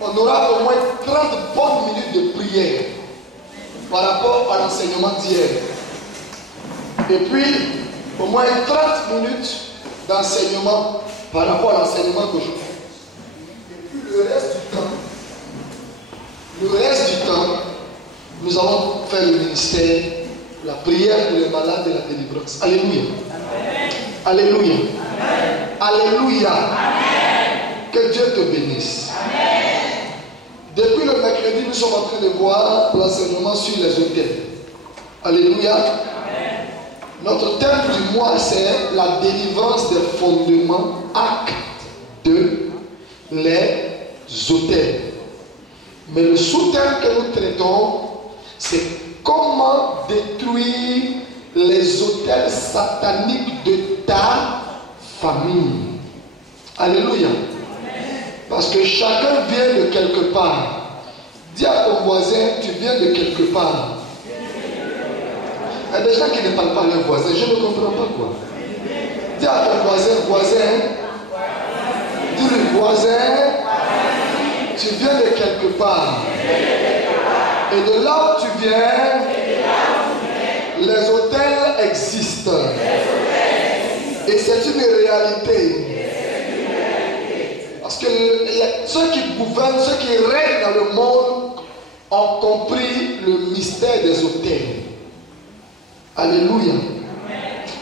on aura au moins 30 bonnes minutes de prière par rapport à l'enseignement d'hier. Et puis, au moins 30 minutes d'enseignement par rapport à l'enseignement d'aujourd'hui. Et puis le reste du temps, nous allons faire le ministère, la prière pour les malades et la délivrance. Alléluia. Amen. Alléluia. Amen. Alléluia. Amen. Que Dieu te bénisse. Amen. Depuis le mercredi, nous sommes en train de voir l'enseignement sur les autels. Alléluia. Amen. Notre thème du mois, c'est la délivrance des fondements, acte 2, les autels. Mais le sous-thème que nous traitons, c'est comment détruire les autels sataniques de ta famille. Alléluia. Parce que chacun vient de quelque part. Dis à ton voisin, tu viens de quelque part. Il y a des gens qui ne parlent pas à leurs voisins. Je ne comprends pas quoi. Dis à ton voisin, dis-le, voisin, tu viens de quelque part. Et de là où tu viens, les autels existent. Et c'est une réalité. Parce que ceux qui gouvernent, ceux qui règnent dans le monde ont compris le mystère des autels. Alléluia.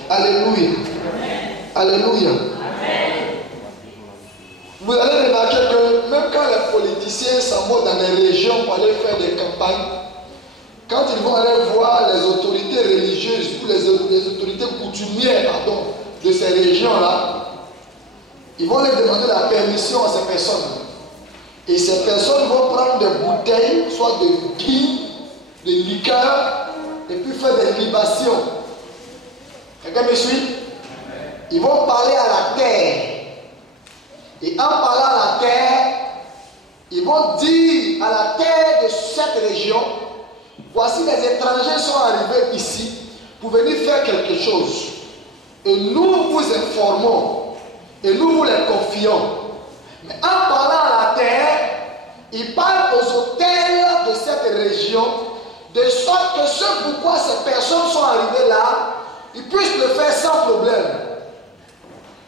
Alléluia. Alléluia. Vous allez remarquer que même quand les politiciens s'en vont dans les régions pour aller faire des campagnes, quand ils vont aller voir les autorités religieuses ou les autorités coutumières de ces régions-là, ils vont leur demander la permission à ces personnes. Et ces personnes vont prendre des bouteilles, soit de gui, de liqueur, et puis faire des libations. Quelqu'un me suit? Ils vont parler à la terre. Et en parlant à la terre, ils vont dire à la terre de cette région, voici les étrangers sont arrivés ici pour venir faire quelque chose. Et nous vous informons. Et nous vous les confions. Mais en parlant à la terre, ils parlent aux autels de cette région, de sorte que ce pourquoi ces personnes sont arrivées là, ils puissent le faire sans problème.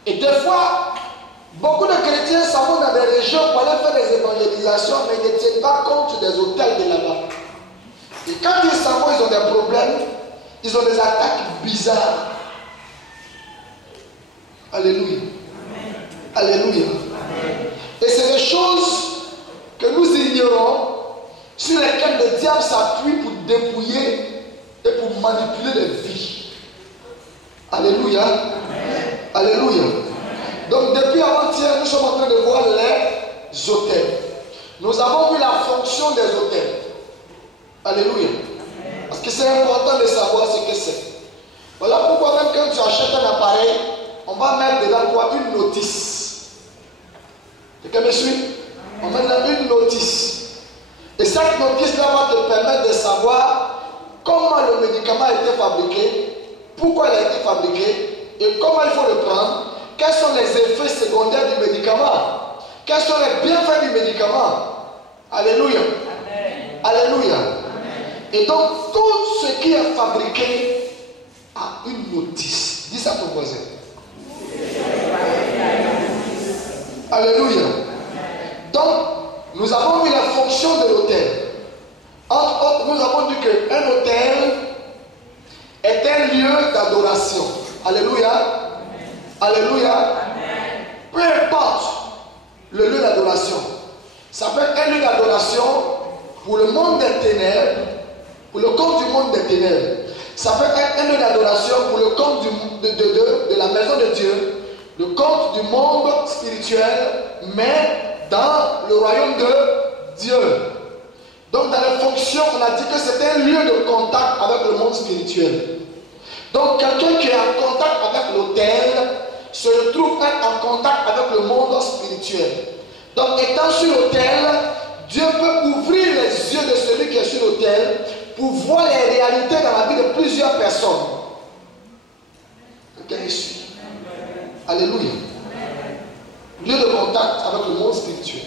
Et des fois, beaucoup de chrétiens s'en vont dans des régions pour aller faire des évangélisations, mais ils ne tiennent pas compte des autels de là-bas. Et quand ils s'en vont, ils ont des problèmes, ils ont des attaques bizarres. Alléluia. Alléluia. Et c'est des choses que nous ignorons, sur lesquelles le diable s'appuie pour dépouiller et pour manipuler les vies. Alléluia. Alléluia. Donc depuis avant-hier, nous sommes en train de voir les autels. Nous avons vu la fonction des autels. Alléluia. Parce que c'est important de savoir ce que c'est. Voilà pourquoi même quand tu achètes un appareil, on va mettre dedans quoi? Une notice. Quelqu'un me suit? On met là une notice. Et cette notice-là va te permettre de savoir comment le médicament a été fabriqué, pourquoi il a été fabriqué et comment il faut le prendre, quels sont les effets secondaires du médicament, quels sont les bienfaits du médicament. Alléluia. Amen. Alléluia. Amen. Et donc tout ce qui est fabriqué a une notice. Dis ça à ton voisin. Alléluia. Donc, nous avons vu la fonction de l'autel. Entre autres, nous avons dit qu'un autel est un lieu d'adoration. Alléluia. Alléluia. Peu importe le lieu d'adoration. Ça peut être un lieu d'adoration pour le monde des ténèbres, pour le compte du monde des ténèbres. Ça peut être un lieu d'adoration pour le compte de la maison de Dieu, le compte du monde spirituel, mais dans le royaume de Dieu. Donc dans les fonctions, on a dit que c'est un lieu de contact avec le monde spirituel. Donc quelqu'un qui est en contact avec l'autel se retrouve en contact avec le monde spirituel. Donc étant sur l'autel, Dieu peut ouvrir les yeux de celui qui est sur l'autel pour voir les réalités dans la vie de plusieurs personnes. Quelqu'un est sûr? Alléluia. Lieu de contact avec le monde spirituel.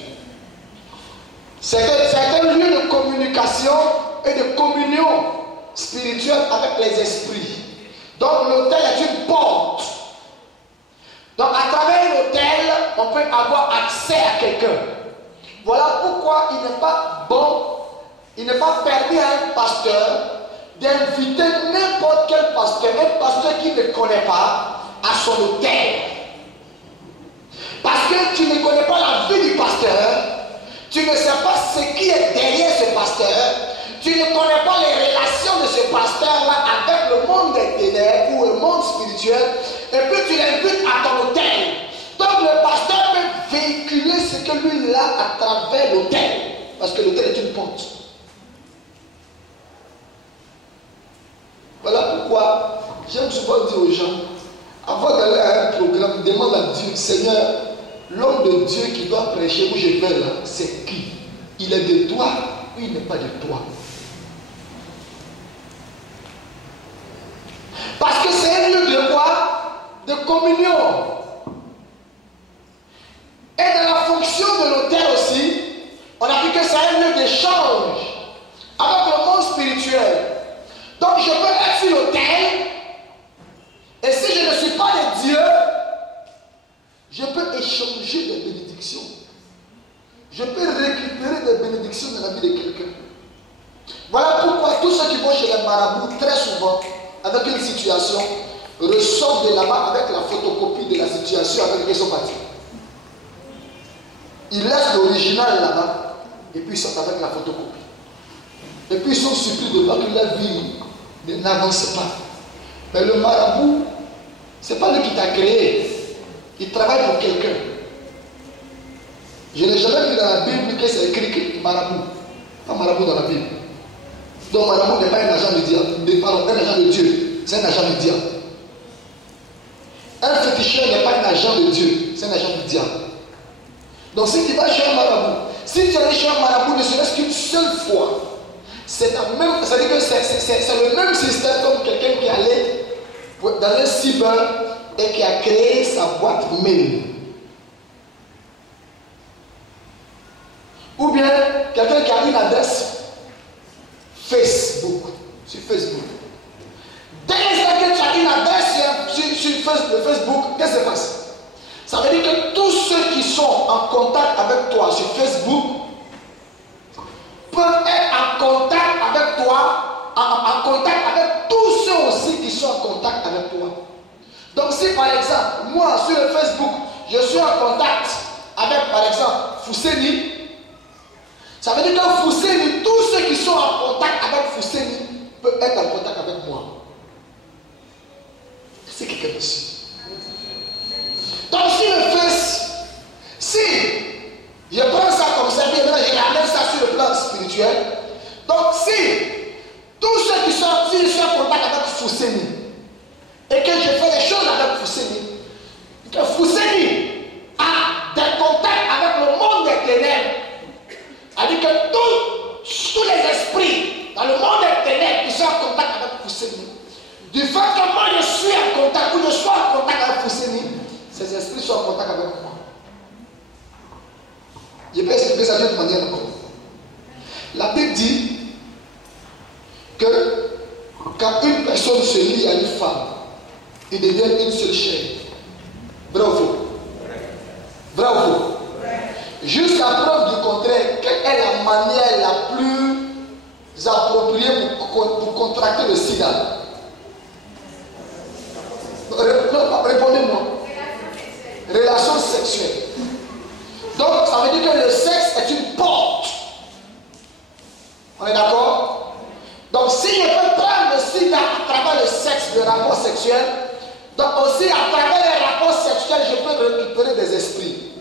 C'est un lieu de communication et de communion spirituelle avec les esprits. Donc l'autel est une porte. Donc à travers l'autel, on peut avoir accès à quelqu'un. Voilà pourquoi il n'est pas bon, il n'est pas permis à un pasteur d'inviter n'importe quel pasteur, un pasteur qui ne connaît pas, à son autel. Parce que tu ne connais pas la vie du pasteur, tu ne sais pas ce qui est derrière ce pasteur, tu ne connais pas les relations de ce pasteur-là avec le monde des ténèbres ou le monde spirituel, et puis tu l'invites à ton autel. Donc le pasteur peut véhiculer ce que lui il a à travers l'autel, parce que l'autel est une porte. Voilà pourquoi j'aime souvent dire aux gens, avant d'aller à un programme, demande à Dieu, Seigneur, l'homme de Dieu qui doit prêcher où je vais là, c'est qui? Il est de toi ou il n'est pas de toi? Parce que c'est un lieu de quoi? De communion. Et dans la fonction de l'autel aussi, on a dit que c'est un lieu d'échange avec le monde spirituel. Donc je peux être sur l'autel, et si je ne suis pas de Dieu, je peux échanger des bénédictions. Je peux récupérer des bénédictions dans la vie de quelqu'un. Voilà pourquoi tous ceux qui vont chez les marabouts, très souvent, avec une situation, ressortent de là-bas avec la photocopie de la situation avec laquelle ils sont partis. Ils laissent l'original là-bas, et puis ils sortent avec la photocopie. Et puis ils sont surpris de voir que leur vie n'avance pas. Mais le marabout, ce n'est pas lui qui t'a créé. Il travaille pour quelqu'un. Je n'ai jamais vu dans la Bible que c'est écrit que marabout. Pas marabout dans la Bible. Donc marabout n'est pas un agent de diable. Pardon, un agent de Dieu. C'est un agent de diable. Un féticheur n'est pas un agent de Dieu. C'est un agent du diable. Donc si tu vas chez un marabout, si tu allais chez un marabout ne serait-ce qu'une seule fois, c'est le même système comme quelqu'un qui allait dans un cyber et qui a créé sa boîte mail. Ou bien quelqu'un qui a une adresse Facebook, sur Facebook. Dès l'instant que tu as une adresse sur Facebook, qu'est-ce qui se passe? Ça veut dire que tous ceux qui sont en contact avec toi sur Facebook peuvent être en contact avec toi, en contact avec tous ceux aussi qui sont en contact avec toi. Donc si par exemple, moi sur le Facebook, je suis en contact avec par exemple Fousseni, ça veut dire que Fousseni, tous ceux qui sont en contact avec Fousseni peuvent être en contact avec moi. C'est quelqu'un ici. Donc si le fils, si je prends ça comme ça, bien maintenant je ramène ça sur le plan spirituel. Donc si tous ceux qui sont, si je suis en contact avec Fousseni et que je fais des choses avec Fousseni, que Fousseni a des contacts avec le monde des ténèbres, c'est-à-dire que tous les esprits dans le monde des ténèbres qui sont en contact avec Fousseni, du fait que moi je suis en contact ou je sois en contact avec Fousseni, ces esprits sont en contact avec moi. Je peux expliquer ça d'une manière encore. La Bible dit que quand une personne se lie à une femme, il devient une seule chair. Vrai ou faux? Vrai ou faux? Jusqu'à preuve du contraire, quelle est la manière la plus appropriée pour contracter le sida? Répondez-moi. Relation sexuelle. Donc, ça veut dire que le sexe est une porte. On est d'accord? Donc, si je peux prendre le sida à travers le sexe, le rapport sexuel, donc aussi à travers les rapports sexuels, je peux récupérer des esprits.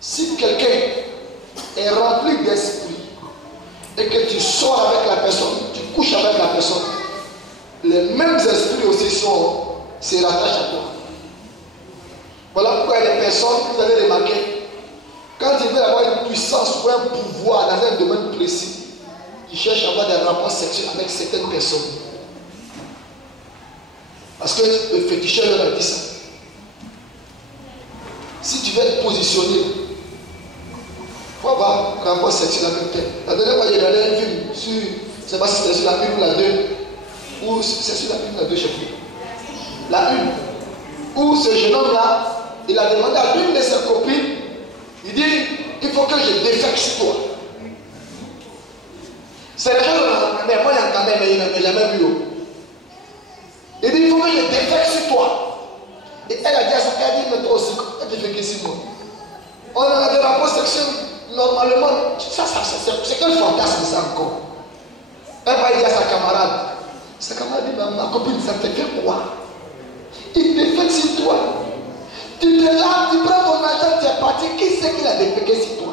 Si quelqu'un est rempli d'esprit et que tu sors avec la personne, tu couches avec la personne, les mêmes esprits aussi se rattachent à toi. Voilà pourquoi il y a des personnes, vous avez remarqué, quand ils veulent avoir une puissance ou un pouvoir dans un domaine précis, ils cherchent à avoir des rapports sexuels avec certaines personnes. Parce que le féticheur leur a dit ça. Si tu veux être positionné, il faut avoir un rapport sexuel avec elle. La dernière fois, j'ai regardé un film sur, je ne sais pas si c'était sur la 1 ou la 2, ou c'est sur la 1 ou la 2, je ne sais plus. La 1, où ce jeune homme-là, il a demandé à l'une de ses copines, il dit, il faut que je défecte sur toi. C'est les gens qui entendent, moi j'entendais, mais il n'a jamais vu. Il dit, il faut que je défecte sur toi. Et elle a dit à son père, elle dit, mais toi aussi, elle défecte sur moi. On a des rapports sexuels, normalement, c'est quel fantasme ça encore? Elle va dire à sa camarade dit, ma copine, ça te fait quoi? Il défecte sur toi. Tu te laves, tu prends ton argent, tu es parti. Qui c'est qui l'a défecté sur toi?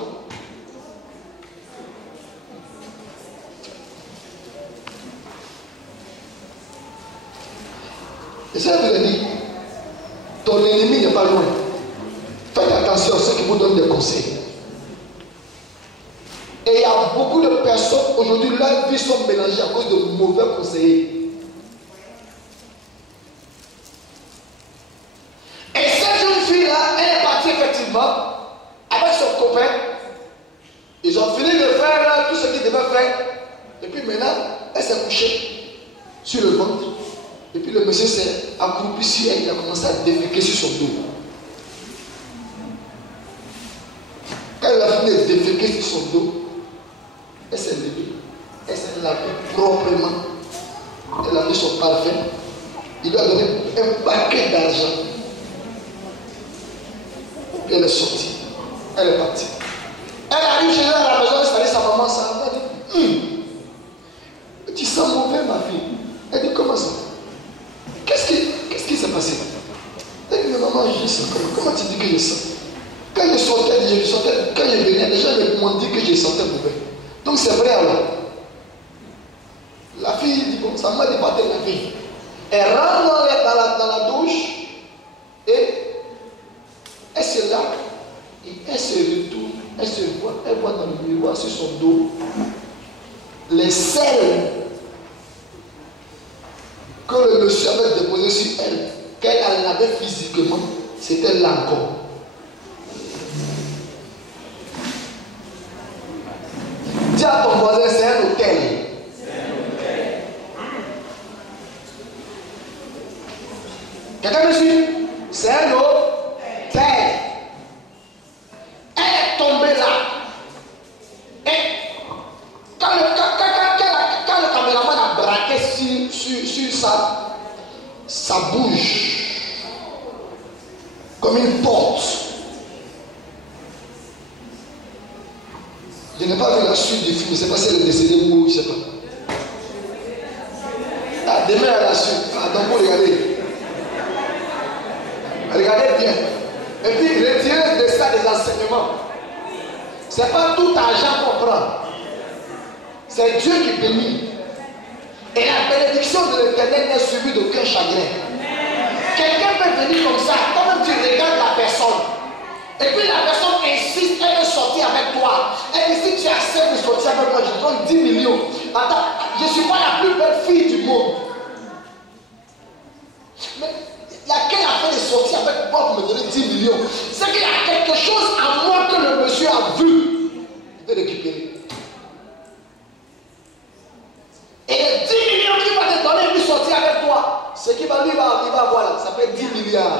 Et ça vous a dit, ton ennemi n'est pas loin. Faites attention à ceux qui vous donnent des conseils. Et il y a beaucoup de personnes aujourd'hui, leurs vies sont mélangées à cause de mauvais conseillers. Et cette jeune fille-là, elle est partie effectivement avec son copain. Ils ont fini de faire tout ce qu'ils devaient faire. Et puis maintenant, elle s'est couchée sur le ventre. Et puis le monsieur s'est accroupi sur elle. Il a commencé à déféquer sur son dos. Quand elle a fini de déféquer sur son dos, elle s'est levée. Elle s'est lavée proprement. Elle a mis son parfum. Il lui a donné un paquet d'argent. Puis elle est sortie. Elle est partie. Elle arrive chez elle à la maison, elle s'est dit sa maman, ça. Elle dit, tu sens mauvais, ma fille. Elle dit, comment ça? Qu'est-ce qui s'est passé? Elle dit, mais maman, je sens. Comment tu dis que je sens? Quand je sortais, quand je venais, les gens m'ont dit que je sentais mauvais. Donc c'est vrai alors. La fille dit, bon, ça m'a débattu la fille. Elle rentre dans la douche et elle se lave et elle se retourne, elle voit dans le miroir sur son dos les selles que le monsieur avait déposé sur elle, qu'elle avait physiquement, c'était là encore. Dis à ton voisin, c'est un hôtel. Quelqu'un me suit? C'est un hôtel. Elle est tombée là. Et quand le caméraman a braqué sur sa bouche, comme une porte. Je n'ai pas vu la suite du film, je ne sais pas si elle est décédée ou je ne sais pas. Ah, demain à la suite. Ah, donc vous regardez. Regardez bien. Et puis retirez de ça des enseignements. Ce n'est pas tout argent qu'on prend. C'est Dieu qui bénit. Et la bénédiction de l'Éternel n'est suivie d'aucun chagrin. Quelqu'un peut venir comme ça, comme tu regardes la personne. Et puis la personne insiste, elle veut sortir avec toi. Elle dit, si tu acceptes de sortir avec moi, je te donne 10 millions. Attends, je ne suis pas la plus belle fille du monde. Mais il y a quelle affaire de sortir avec moi pour me donner 10 millions? C'est qu'il y a quelque chose en moi que le monsieur a vu. Il veut récupérer. Et les 10 millions qu'il va te donner pour sortir avec toi, ce qu'il va lui va avoir là, ça fait 10 milliards.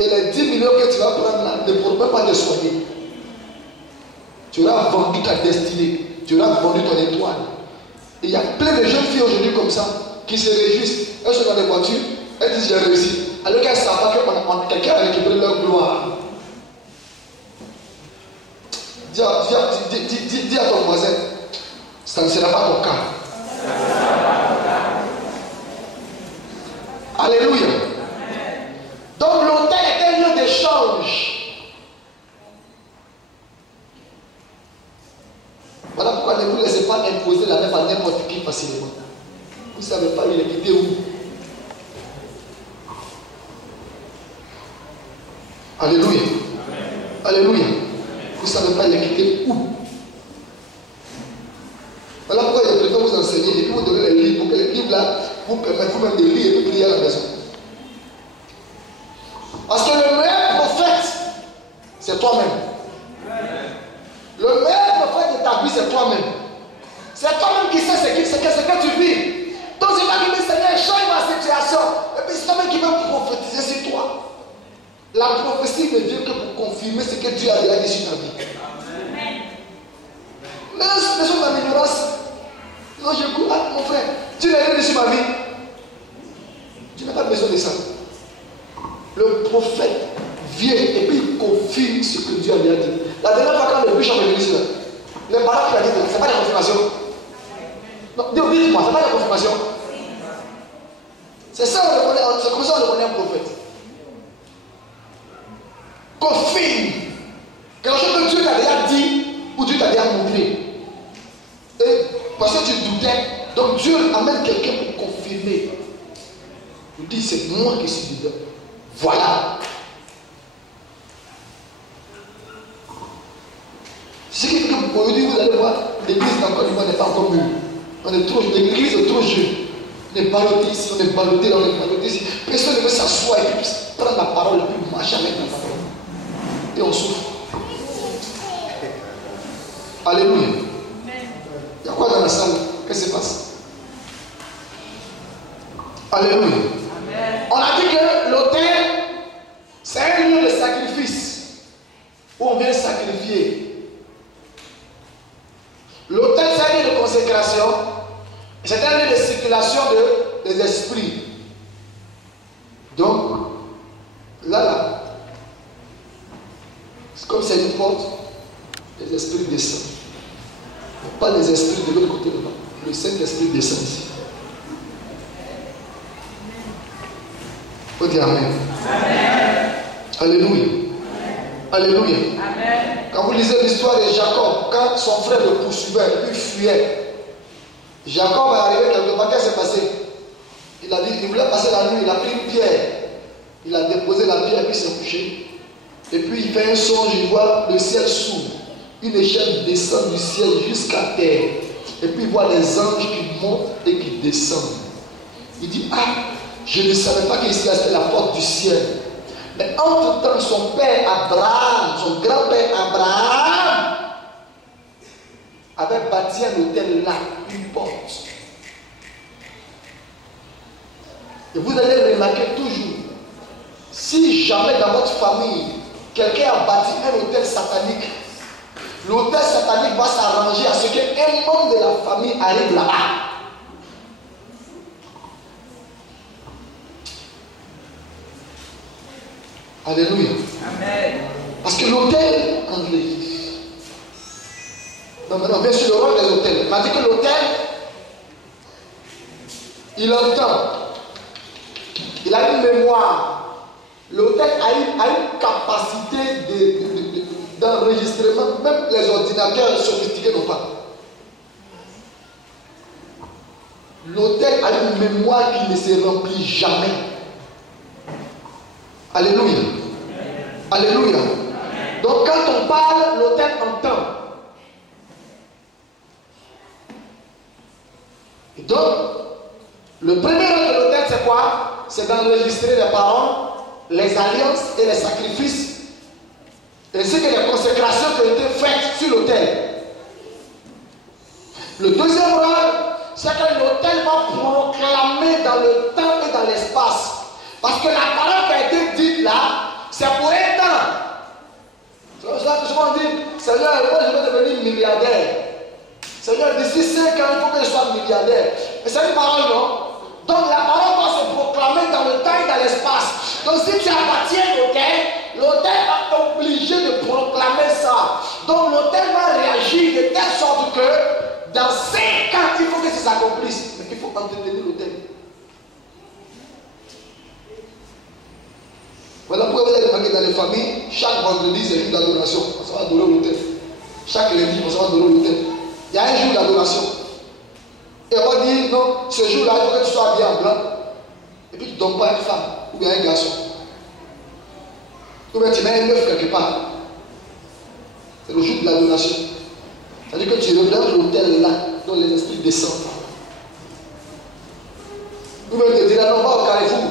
Et les 10 millions que tu vas prendre là ne pourront même pas te soigner. Tu auras vendu ta destinée. Tu auras vendu ton étoile. Et il y a plein de jeunes filles aujourd'hui comme ça qui se réjouissent. Elles sont dans les voitures. Elles disent j'ai réussi. Alors qu'elles ne savent pas que quelqu'un a récupéré leur gloire. Dis à ton voisin, ça ne sera pas ton cas. Alléluia. Donc l'autel est un lieu d'échange. Voilà pourquoi ne vous laissez pas imposer la même à n'importe qui facilement. Vous ne savez pas, il est quitté où? Alléluia. Alléluia. Vous ne savez pas, il est quitté où? Voilà pourquoi je préfère vous enseigner et puis vous donner les livres pour que les livres là vous permettent vous-même de lire et de prier à la maison. La prophétie ne vient que pour confirmer ce que Dieu a déjà dit sur ta vie. Mais une personne d'amélioration, non, j'écoute, ah mon frère, tu n'as rien dit sur ma vie. Tu n'as pas besoin de ça. Le prophète vient et puis il confirme ce que Dieu a déjà dit. La dernière fois quand le bûche est venu ici, les parents qui a dit, ce n'est pas la confirmation. Non, dites-moi, ce n'est pas la confirmation. C'est ça, c'est comme ça qu'on reconnaît un prophète. Confirme quelque chose que Dieu t'a déjà dit ou Dieu t'a déjà montré. Et parce que tu doutais, donc Dieu amène quelqu'un pour confirmer. Il dit, c'est moi qui suis dedans. Voilà. Ce qui fait qu'aujourd'hui, vous allez voir, l'église d'encore une fois n'est pas encore mûre. L'église est trop jeune. On est ballotté ici, on est ballotté là, on est ballotté ici. Personne ne veut s'asseoir et puis prendre la parole et puis marcher avec la parole. Et on souffre. Alléluia. Il y a quoi dans la salle? Qu'est-ce qui se passe? Alléluia. Amen. On a dit que l'autel, c'est un lieu de sacrifice où on vient sacrifier. L'autel, c'est un lieu de consécration. C'est un lieu de circulation des esprits. Donc, là, c'est comme c'est une porte, les esprits descendent. Pas les esprits de l'autre côté là-bas. Le Saint-Esprit descend ici. Faut dire Amen. Amen. Alléluia. Amen. Alléluia. Amen. Quand vous lisez l'histoire de Jacob, quand son frère le poursuivait, il fuyait. Jacob est arrivé quelque part, qu'est-ce qui s'est passé? Il a dit, il voulait passer la nuit, il a pris une pierre. Il a déposé la pierre et puis il s'est couché. Et puis il fait un songe, il voit le ciel s'ouvre. Une échelle descend du ciel jusqu'à terre. Et puis il voit les anges qui montent et qui descendent. Il dit, ah, je ne savais pas qu'ici c'était la porte du ciel. Mais entre-temps, son père Abraham, son grand-père Abraham, avait bâti un hôtel là, une porte. Et vous allez remarquer toujours, si jamais dans votre famille, quelqu'un a bâti un hôtel satanique, l'hôtel satanique va s'arranger à ce qu'un membre de la famille arrive là-bas. Alléluia. Amen. Parce que l'hôtel en l'église. Non, bien sûr, le rôle des hôtels. Il m'a dit que l'hôtel, il entend. Il a une mémoire. L'hôtel a une capacité d'enregistrement. Même les ordinateurs sophistiqués n'ont pas. L'hôtel a une mémoire qui ne se remplit jamais. Alléluia. Alléluia. Donc quand on parle, l'hôtel entend. Et donc, le premier rôle de l'hôtel, c'est quoi? C'est d'enregistrer les paroles, les alliances et les sacrifices, ainsi que les consécrations qui ont été faites sur l'autel. Le deuxième rôle, c'est que l'autel va proclamer dans le temps et dans l'espace. Parce que la parole qui a été dite là, c'est pour un temps. Souvent on dit, Seigneur, moi je vais devenir milliardaire. Seigneur, d'ici 5 ans, il faut que je sois milliardaire. Et c'est une parole, non? Donc la parole va se proclamer dans le temps et dans l'espace. Donc si tu appartiens à l'autel va obligé de proclamer ça. Donc l'autel va réagir de telle sorte que dans 5 ans, il faut que ça s'accomplisse. Mais il faut entretenir l'autel. Voilà pourquoi vous allez remarquer dans les familles, chaque vendredi c'est une adoration. On va adorer l'autel. Chaque lundi, on va adorer l'autel. Il y a un jour d'adoration. Et on va dire, non, ce jour-là, il faut que tu sois habillé en blanc. Et puis tu ne donnes pas à une femme ou bien un garçon. Ou bien tu mets un œuf quelque part. C'est le jour de l'adoration. C'est-à-dire que tu es dans l'autel là, dont les esprits descendent. Ou bien tu dis, non, on va au carrefour.